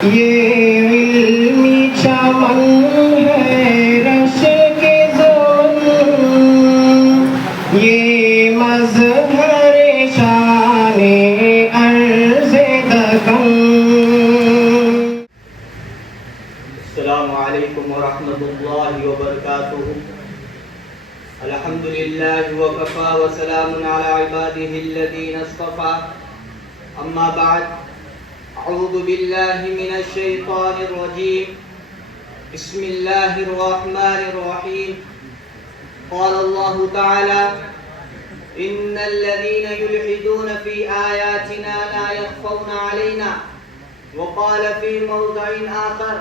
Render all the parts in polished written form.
یہ علمی چمن ہے رش کے زون، یہ مظہر شان عرض دکن۔ السلام علیکم ورحمۃ اللہ وبرکاتہ۔ الحمد للہ وکفی وسلام علی عبادہ الذین اصطفی، اما بعد، اعوذ باللہ من الشیطان الرجیم، بسم اللہ الرحمن الرحیم۔ قال اللہ تعالی: ان الذین یلحدون فی آیاتنا لا یخفون علینا، وقال فی موضع آخر: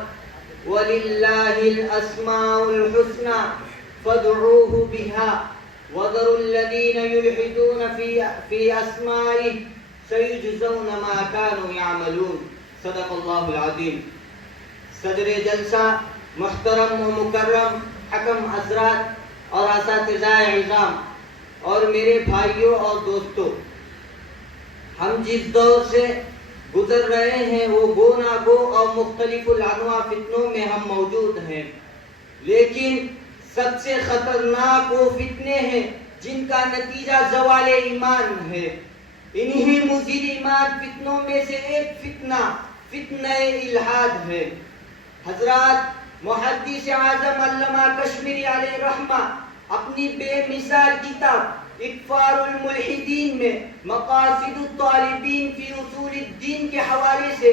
وَلِلَّهِ الْأَسْمَاءُ الْحُسْنَى فَادْعُوهُ بِهَا وَذَرُوا الَّذِينَ يُلْحِدُونَ فِي أَسْمَائِهِ سَيُجْزَوْنَ مَا كَانُوا يَعْمَلُونَ۔ صدق اللہ العظیم۔ صدر جلسہ محترم و مکرم حکم حضرات اور اساتذہ اعظام اور میرے بھائیوں اور دوستوں، ہم جس دور سے گزر رہے ہیں وہ گو نہ گو اور مختلف الانواع فتنوں میں ہم موجود ہیں، لیکن سب سے خطرناک وہ فتنے ہیں جن کا نتیجہ زوال ایمان ہے۔ انہی مزیل ایمان فتنوں میں سے ایک فتنہ الحاد ہے۔ حضرات، محدث اعظم علامہ کشمیری علیہ رحمہ اپنی بے مثال کتاب اکفار الملحدین میں مقاصد الطالبین فی اصول الدین کے حوالے سے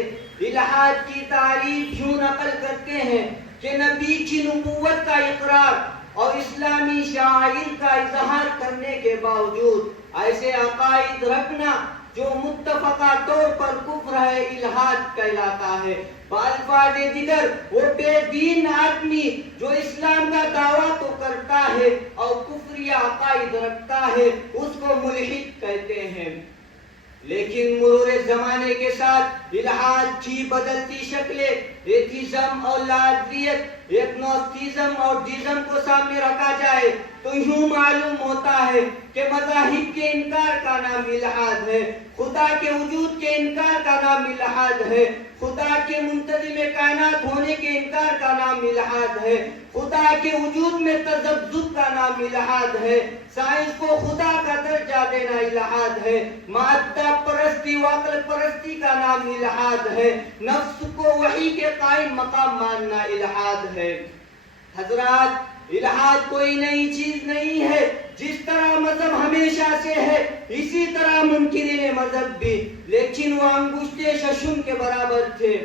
الحاد کی تعریف یوں نقل کرتے ہیں کہ نبی کی نبوت کا اقرار اور اسلامی شعائر کا اظہار کرنے کے باوجود ایسے عقائد رکھنا جو متفقہ طور پر کفر ہے، الحاد کہلاتا ہے۔ بالفاظ دیگر، وہ بے دین آدمی جو اسلام کا دعویٰ تو کرتا ہے اور کفری عقائد رکھتا ہے، اس کو ملحد کہتے ہیں۔ لیکن مرور زمانے کے ساتھ الحاد کی بدلتی شکلیں، ایتھیزم اور لادریت، ایگنوسٹکزم اور ڈیزم کو سامنے رکھا جائے تو یوں معلوم ہوتا ہے کہ مذاہب کے انکار کا نام الحاد ہے، خدا کے وجود کے انکار کا نام الحاد ہے، خدا کے منتظم کائنات ہونے کے انکار کا نام الحاد ہے، خدا کے وجود میں تذبذب کا نام الحاد ہے، سائنس کو خدا کا درجہ دینا الحاد ہے، مادہ پرستی و عقل پرستی کا نام الحاد ہے، نفس کو وحی کے قائم مقام ماننا الحاد ہے۔ حضرات، الحاد کوئی نئی چیز نہیں ہے۔ جس طرح مذہب ہمیشہ سے ہے، اسی طرح منکرین مذہب بھی، لیکن وہ انگشت ششم کے برابر تھے۔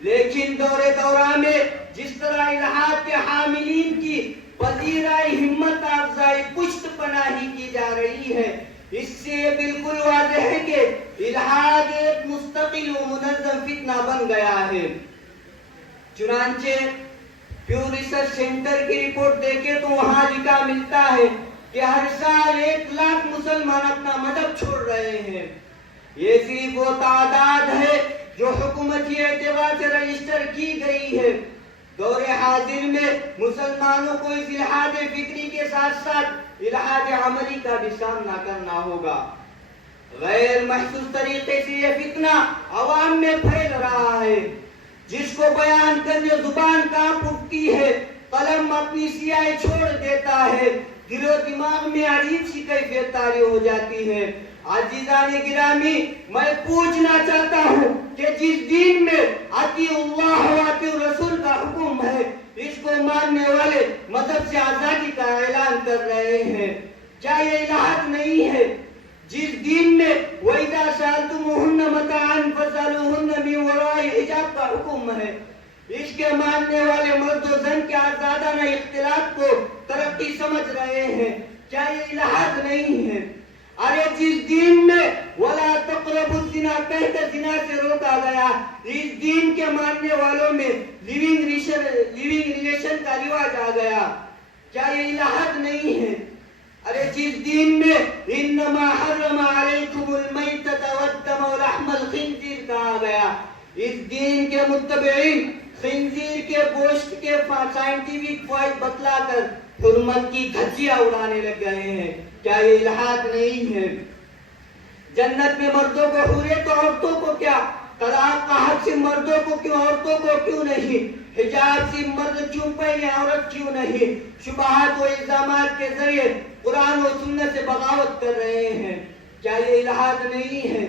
لیکن دورہ میں جس طرح الحاد کے حاملین کی پذیرہ ہمت افزائی پشت پناہی کی جا رہی ہے، اس سے یہ بالکل واضح ہے کہ الحاد ایک مستقل و منظم فتنہ بن گیا ہے۔ چنانچہ پیو ریسرچ سینٹر کی رپورٹ دیکھیں تو وہاں لکھا ملتا ہے کہ ہر سال 1 لاکھ مسلمان اپنا مذہب چھوڑ رہے ہیں۔ یہ صرف وہ تعداد ہے جو حکومتی اعتبار سے رجسٹر کی گئی ہے۔ دور حاضر میں مسلمانوں کو اس الحاد فکری کے ساتھ ساتھ الحاد عملی کا بھی سامنا کرنا ہوگا۔ غیر محسوس طریقے سے یہ فتنہ عوام میں پھیل رہا ہے، جس کو بیان کرنے زبان کانپ اٹھتی ہے، قلم اپنی سیاہی چھوڑ دیتا ہے، دل و دماغ میں عجیب سی کیفیت طاری ہو جاتی ہے۔ عزیزان گرامی، میں پوچھنا چاہتا ہوں کہ جس دین میں اطیع اللہ و اطیع الرسول کا حکم ہے، اس کو ماننے والے مذہب سے آزادی کا اعلان کر رہے ہیں، کیا یہ الحاد نہیں ہے؟ جس دین میں وَإِذَا سَأَلْتُمُوهُنَّ مَتَاعًا فَاسْأَلُوهُنَّ مِنْ وَرَاءِ حجاب کا حکم ہے، اس کے ماننے والے مرد و زن کے آزادانہ اختلاط کو ترقی سمجھ رہے ہیں، کیا یہ الحاد نہیں ہے؟ ارے جس دین میں وَلَا تَقْرَبُوا الزِّنَا کہہ کر زنا سے روکا گیا، اس دین کے ماننے والوں میں لیونگ ریلیشن کا رواج آ گیا، کیا یہ الحاد نہیں ہے؟ ارے جس دین میں انما حرم علیکم المیتۃ والدم ولحم الخنزیر کہا گیا، اس دین کے متبعین خنزیر کے گوشت کے سائنٹیفک فوائد بتلا کر حرمت کی دھجیاں اڑانے لگ گئے ہیں، کیا یہ الحاد نہیں ہے؟ جنت میں مردوں کو حوریں تو عورتوں کو کیا؟ طلاق کا حق صرف مردوں کو کیوں، عورتوں کو کیوں نہیں؟ حجاب صرف مرد کیوں پہنے، عورت کیوں نہیں؟ شبہات و الزامات کے ذریعے قرآن و سنت سے بغاوت کر رہے ہیں. کیا یہ الہاد نہیں ہے؟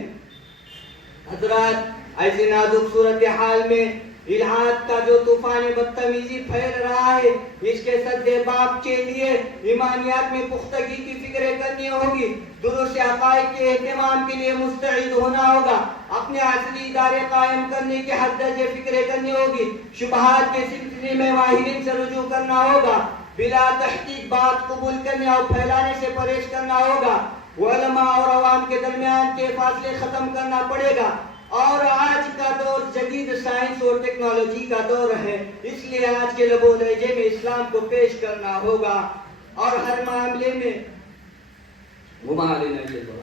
حضرات، ایسی نازک صورتحال میں الہاد کا جو طوفان بدتمیزی پھیل رہا ہے، اس کے سدباب کے لیے ایمانیات میں پختگی کی فکریں کرنی ہوگی، درست عقائد کے اہتمام کے لیے مستعد ہونا ہوگا، اپنے اصلی ادارے قائم کرنے کے حد درجے فکریں کرنی ہوگی، شبہات کے سلسلے میں ماہرین سے رجوع کرنا ہوگا، بلا تحقیق بات قبول کرنے اور پھیلانے سے پرہیز کرنا ہوگا، علماء اور عوام کے درمیان کے فاصلے ختم کرنا پڑے گا. اور آج کا دور جدید سائنس اور ٹیکنالوجی کا دور ہے، اس لیے آج کے لب و لہجے میں اسلام کو پیش کرنا ہوگا اور ہر معاملے میں